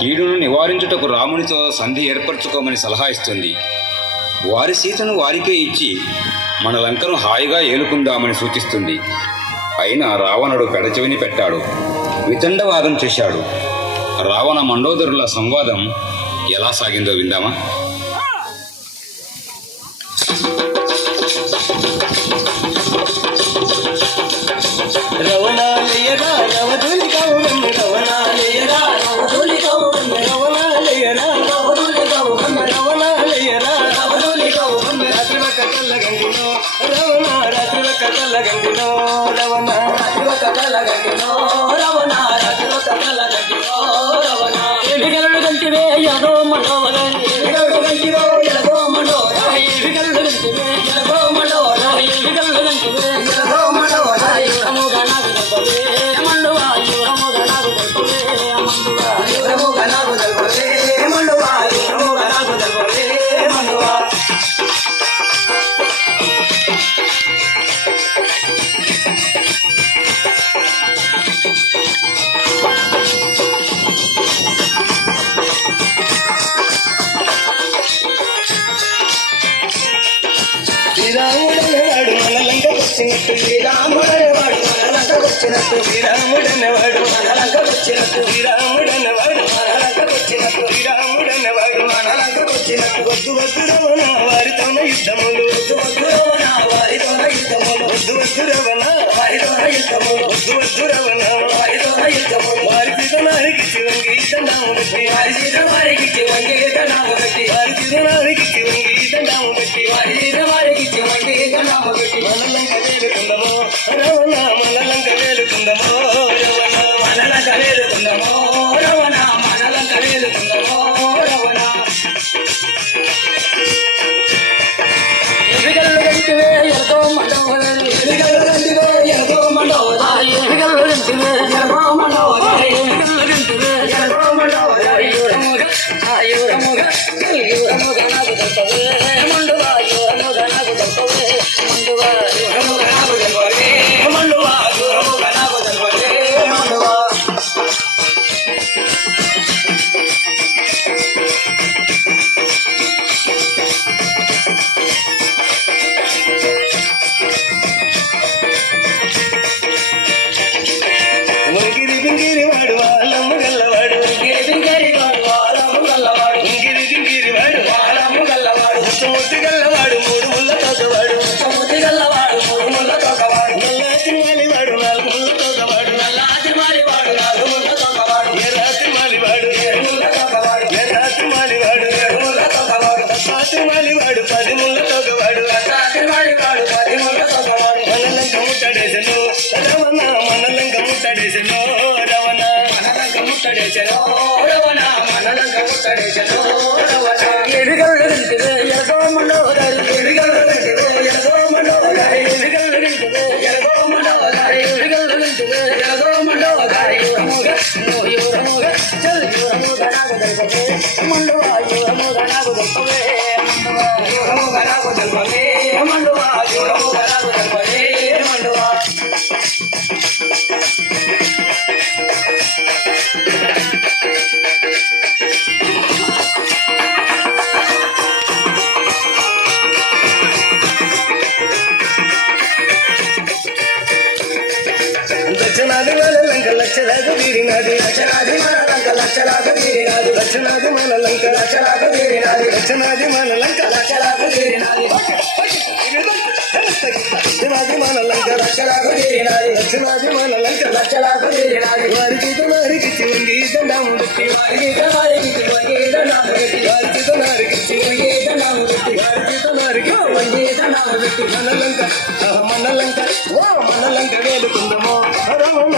కీడును నివారించుటకు రామునితో సంధి ఏర్పరచుకోమని సలహా ఇస్తుంది. వారి సీతను వారికే ఇచ్చి మన లంకను హాయిగా ఏలుకుందామని సూచిస్తుంది. అయినా రావణుడు పెడచెవిని పెట్టాడు, వితండవాదం చేశాడు. రావణ మండోదరుల సంవాదం ఎలా సాగిందో విందామా? శ్రీరాముడనేవాడు మనలంకకొచ్చినట్టు శ్రీరాముడనేవాడు మనలంకకొచ్చినట్టు శ్రీరాముడనేవాడు మనలంకకొచ్చినట్టు శ్రీరాముడనేవాడు మనలంకకొచ్చినట్టు వద్దు వద్దు రవణ వారితోన యుద్ధములు వద్దు వద్దు రవణ వారితోన యుద్ధములు వద్దు వద్దు రవణ వారితోన యుద్ధములు వద్దు వద్దు రవణ వారితోన యుద్ధములు వారి సీత వారికి వంగి దండాము పెట్టి వారి సీత వారికి వంగి దండాము పెట్టి వారి సీత వారికి వంగి దండాము పెట్టి వారి సీత వారికి వంగి దండాము పెట్టి మనలంక వేలుకుందమో రవణ మనలంక వేలుకుందమో రవణ మనలంక వేలుకుందమో రవణ మనలంక వేలుకుందమో రవణ ఎదిగల్లు గంటివే ఎరదో మండవదరి ఎదిగల్లు గంటివే ఎరదో మండవదరి ఎదిగల్లు గంటివే ఎరదో మండవదరి ఎదిగల్లు గంటివే ఎరదో మండవదరి యూరముగ ఆయూరముగ యూరముగ నాకు దొరకవే మండువా యూరముగ నాకు దొరకవే మండువా యూరముగ నాకు దొరకవే మండువా యూరముగ నాకు దొరకవే మండువా వంగిరి బింగిరి వాడు వాళ్ళమ్మ గల్లవాడు వంగిరి బింగిరి వాడు వాళ్ళమ్మ గల్లవాడు వంగిరి బింగిరి వాడు వాళ్ళమ్మ గల్లవాడు ముత్తముత్తి గల్లవాడు మూడు ముళ్ళ తోకవాడు ముత్తముత్తి గల్లవాడు మూడు ముళ్ళ తోకవాడు నల్లాతి మాలివాడు నాలుగు ముళ్ళ తోకవాడు నల్లాతి మాలివాడు నాలుగు ముళ్ళ తోకవాడు ఎర్రాతి మాలివాడు ఏడు ముళ్ళ తోకవాడు ఎర్రాతి మాలివాడు ఏడు ముళ్ళ తోకవాడు దత్తాతి మాలివాడు 10 ముళ్ళ తోకవాడు దత్తాతి మాలివాడు 10 ముళ్ళ తోకవాడు మనలంక ముట్టడేసెను రవణ మనలంక ముట్టడేసెను రవణ మనలంక ముట్టడేసెను రవణ మనలంక ముట్టడేసెను రవణ ఎదిగల్లు గంటివే ఎరదో మండవదరి ఎదిగల్లు గంటివే ఎరదో మండవదరి ఎదిగల్లు గంటివే ఎరదో మండవదరి ఎదిగల్లు గంటివే ఎరదో మండవదరి యూరముగ యూరముగ చల్ యూరముగ నాకు దొరకవే మండువా యూరముగ నాకు దొరకవే మండువా యూరముగ నాకు దొరకవే మండువా యూరముగ నాకు దొరకవే మండువా దక్షిణాది మనలంక లక్షలాది వీరినాది దక్షిణాది మనలంక లక్షలాది వీరినాది దక్షిణాది మనలంక లక్షలాది వీరినాది దక్షిణాది మనలంక లక్షలాది వీరినాది దక్షిణాది మనలంక లక్షలాది వీరినాది దక్షిణాది మనలంక లక్షలాది వీరినాది వారికి వారికి వంగి దండాము పెట్టి వారికి వారికి వంగి దండాము పెట్టి వారికి వారికి వంగి దండాము పెట్టి వారికి వారికి వంగి దండాము పెట్టి మనలంక మనలంక ఓ మనలంక వేలుకుందమో రవణ